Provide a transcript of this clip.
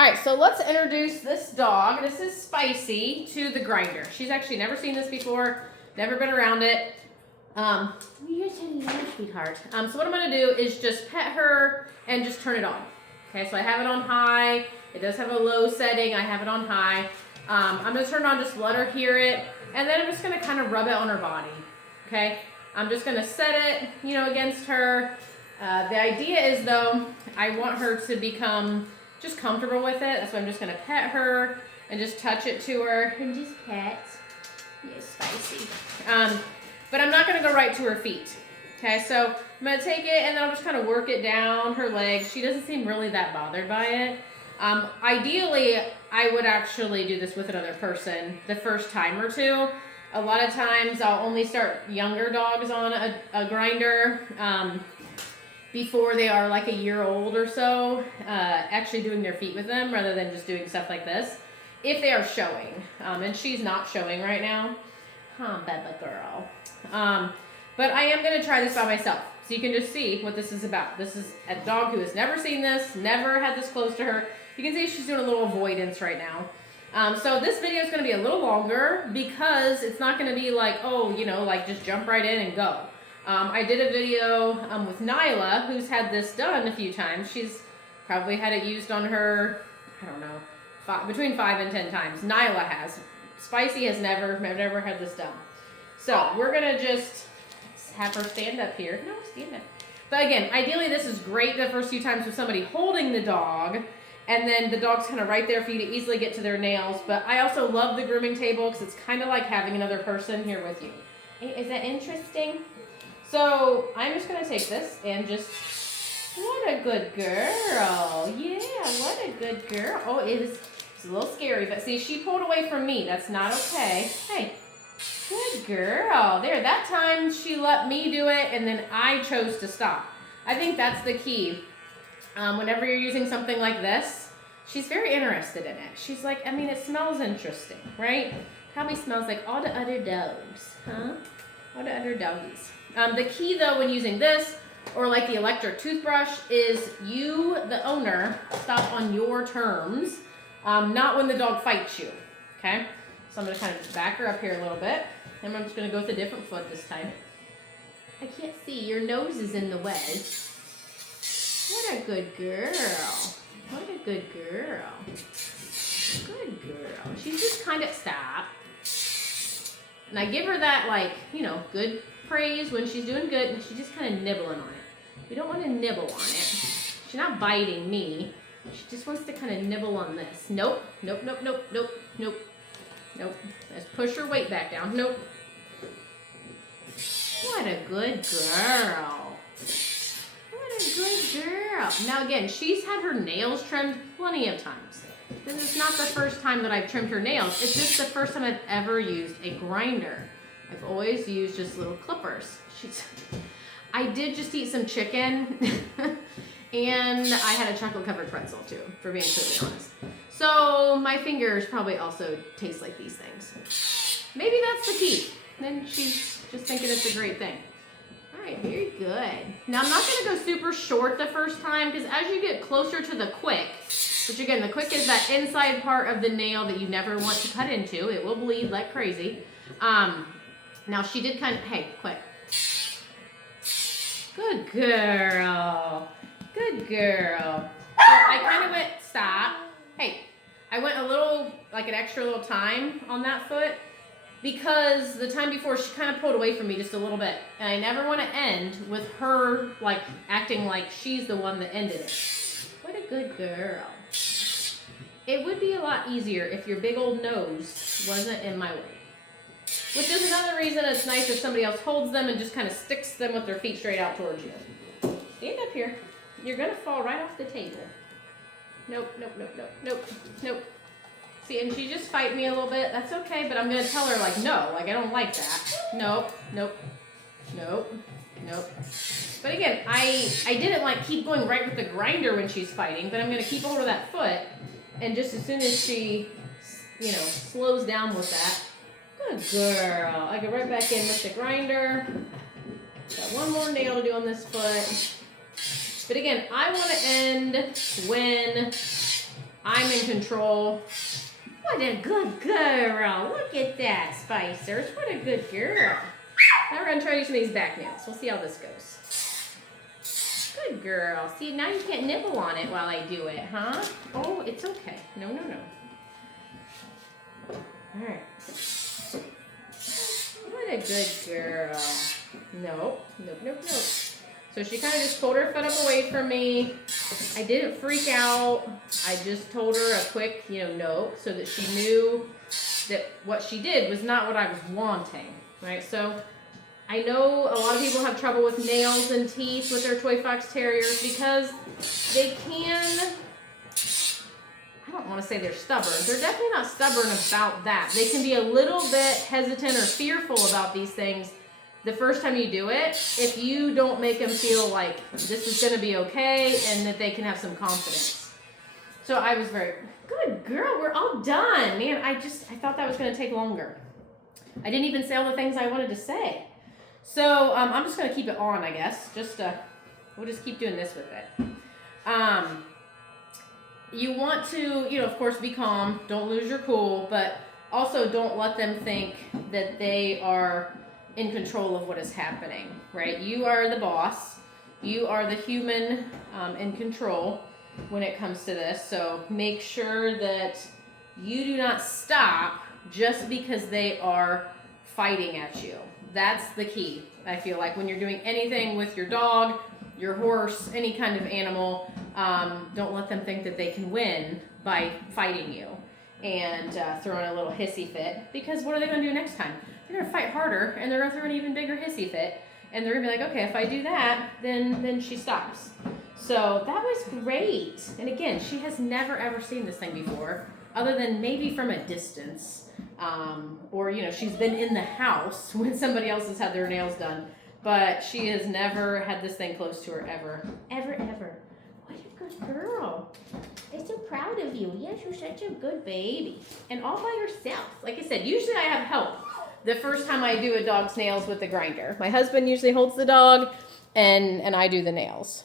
All right, so let's introduce this dog. This is Spicy to the grinder. She's actually never seen this before, never been around it. You're so little, sweetheart. So what I'm gonna do is just pet her and just turn it on. Okay, so I have it on high. It does have a low setting. I have it on high. I'm gonna turn it on just to let her hear it, and then I'm just gonna kind of rub it on her body. Okay, I'm just gonna set it, against her. The idea is though, I want her to become just comfortable with it. That's why I'm just gonna pet her and just touch it to her and just pet. Yes, Spicy. But I'm not gonna go right to her feet. Okay, so I'm gonna take it and then I'll just kind of work it down her legs. She doesn't seem really that bothered by it. Ideally, I would actually do this with another person the first time or two. A lot of times I'll only start younger dogs on a grinder before they are like a year old or so, actually doing their feet with them rather than just doing stuff like this. If they are showing, and she's not showing right now. Huh, Beba girl. But I am gonna try this by myself. So you can just see what this is about. This is a dog who has never seen this, never had this close to her. You can see she's doing a little avoidance right now. So this video is gonna be a little longer because it's not gonna be like, like just jump right in and go. I did a video with Nyla, who's had this done a few times. She's probably had it used on her, I don't know, between 5 and 10 times. Nyla has. Spicy has never had this done. So we're gonna just have her stand up here. No, stand up. But again, ideally this is great the first few times with somebody holding the dog, and then the dog's kind of right there for you to easily get to their nails. But I also love the grooming table because it's kind of like having another person here with you. Is that interesting? So I'm just gonna take this and just, what a good girl. Yeah, what a good girl. Oh, it's a little scary, but see, she pulled away from me. That's not okay. Hey, good girl. There, that time she let me do it and then I chose to stop. I think that's the key. Whenever you're using something like this, she's very interested in it. She's like, it smells interesting, right? Probably smells like all the other dogs, huh? All the other doggies. The key though when using this or like the electric toothbrush is you, the owner, stop on your terms, not when the dog fights you, okay? So I'm gonna kind of back her up here a little bit, and I'm just gonna go with a different foot this time. I can't see, your nose is in the way. What a good girl. What a good girl. Good girl. She's just kind of, stop. And I give her that good praise when she's doing good, and she's just kind of nibbling on it. You don't want to nibble on it. She's not biting me. She just wants to kind of nibble on this. Nope, nope, nope, nope, nope, nope, nope. Let's push her weight back down. Nope. What a good girl. What a good girl. Now again, she's had her nails trimmed plenty of times. This is not the first time that I've trimmed her nails. It's just the first time I've ever used a grinder. I've always used just little clippers. I did just eat some chicken and I had a chocolate covered pretzel too, for being totally honest. So my fingers probably also taste like these things. Maybe that's the key. Then she's just thinking it's a great thing. All right, very good. Now I'm not gonna go super short the first time because as you get closer to the quick, which again, the quick is that inside part of the nail that you never want to cut into. It will bleed like crazy. Now she did kind of, hey, quick. Good girl. Good girl. So I kind of went, stop. Hey, I went a little, like an extra little time on that foot because the time before she kind of pulled away from me just a little bit. And I never want to end with her like acting like she's the one that ended it. What a good girl. It would be a lot easier if your big old nose wasn't in my way. Which is another reason it's nice if somebody else holds them and just kind of sticks them with their feet straight out towards you. Stand up here. You're going to fall right off the table. Nope, nope, nope, nope, nope, nope. See, and she just fight me a little bit. That's okay, but I'm going to tell her, no, I don't like that. Nope, nope, nope, nope. But again, I didn't, keep going right with the grinder when she's fighting, but I'm going to keep hold of that foot, and just as soon as she, slows down with that, good girl. I go right back in with the grinder. Got one more nail to do on this foot. But again, I want to end when I'm in control. What a good girl. Look at that, Spicers. What a good girl. Now we're going to try using these back nails. We'll see how this goes. Good girl. See, now you can't nibble on it while I do it, huh? Oh, it's okay. No, no, no. All right. What a good girl. Nope, nope, nope, nope. So she kind of just pulled her foot up away from me. I didn't freak out. I just told her a quick, no, so that she knew that what she did was not what I was wanting, right? So I know a lot of people have trouble with nails and teeth with their toy fox terriers because they can, I don't want to say they're stubborn. They're definitely not stubborn about that. They can be a little bit hesitant or fearful about these things the first time you do it, if you don't make them feel like this is going to be okay and that they can have some confidence. So I was very, good girl, we're all done. Man, I thought that was going to take longer. I didn't even say all the things I wanted to say. So I'm just going to keep it on, I guess. We'll just keep doing this with it. You want to, of course, be calm. Don't lose your cool, but also don't let them think that they are in control of what is happening, right? You are the boss. You are the human in control when it comes to this. So make sure that you do not stop just because they are fighting at you. That's the key. I feel like when you're doing anything with your dog, your horse, any kind of animal, don't let them think that they can win by fighting you and throwing a little hissy fit, because what are they going to do next time? They're going to fight harder, and they're going to throw an even bigger hissy fit, and they're going to be like, okay, if I do that, then she stops. So that was great. And again, she has never ever seen this thing before, other than maybe from a distance, or she's been in the house when somebody else has had their nails done, but she has never had this thing close to her ever. What a good girl. I'm so proud of you. Yes, you're such a good baby. And all by yourself. Like I said, usually I have help the first time I do a dog's nails with the grinder. My husband usually holds the dog, and I do the nails.